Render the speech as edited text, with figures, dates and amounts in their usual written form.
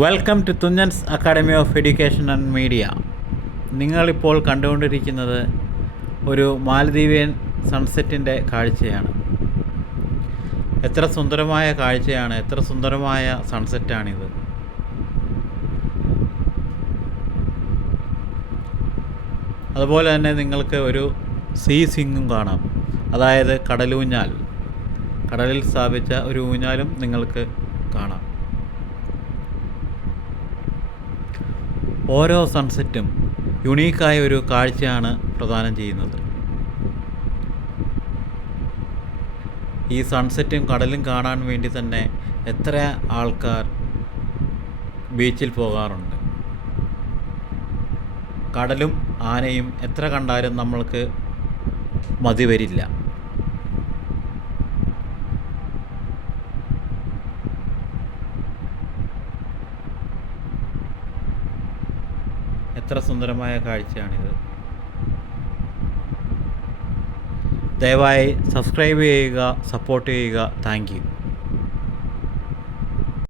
Welcome to Thunchan's academy of education and media. നിങ്ങളിപ്പോൾ കണ്ടുകൊണ്ടിരിക്കുന്നത് ഒരു മാലദ്വീപിയൻ സൺസെറ്റിൻ്റെ കാഴ്ചയാണ്. എത്ര സുന്ദരമായ കാഴ്ചയാണ്, എത്ര സുന്ദരമായ സൺസെറ്റാണിത്. അതുപോലെ തന്നെ നിങ്ങൾക്ക് ഒരു സീ സ്വിങ്ങും കാണാം, അതായത് കടലൂഞ്ഞാൽ. കടലിൽ സ്ഥാപിച്ച ഒരു ഊഞ്ഞാലും നിങ്ങൾക്ക് കാണാം. ഓരോ സൺസെറ്റും യുണീക്കായ ഒരു കാഴ്ചയാണ് പ്രദാനം ചെയ്യുന്നത്. ഈ സൺസെറ്റും കടലും കാണാൻ വേണ്ടി തന്നെ എത്ര ആൾക്കാർ ബീച്ചിൽ പോകാറുണ്ട്. കടലും ആനയും എത്ര കണ്ടാലും നമ്മൾക്ക് മതി വരില്ല. എത്ര സുന്ദരമായ കാഴ്ചയാണിത്. ദയവായി സബ്സ്ക്രൈബ് ചെയ്യുക, സപ്പോർട്ട് ചെയ്യുക. Thank you.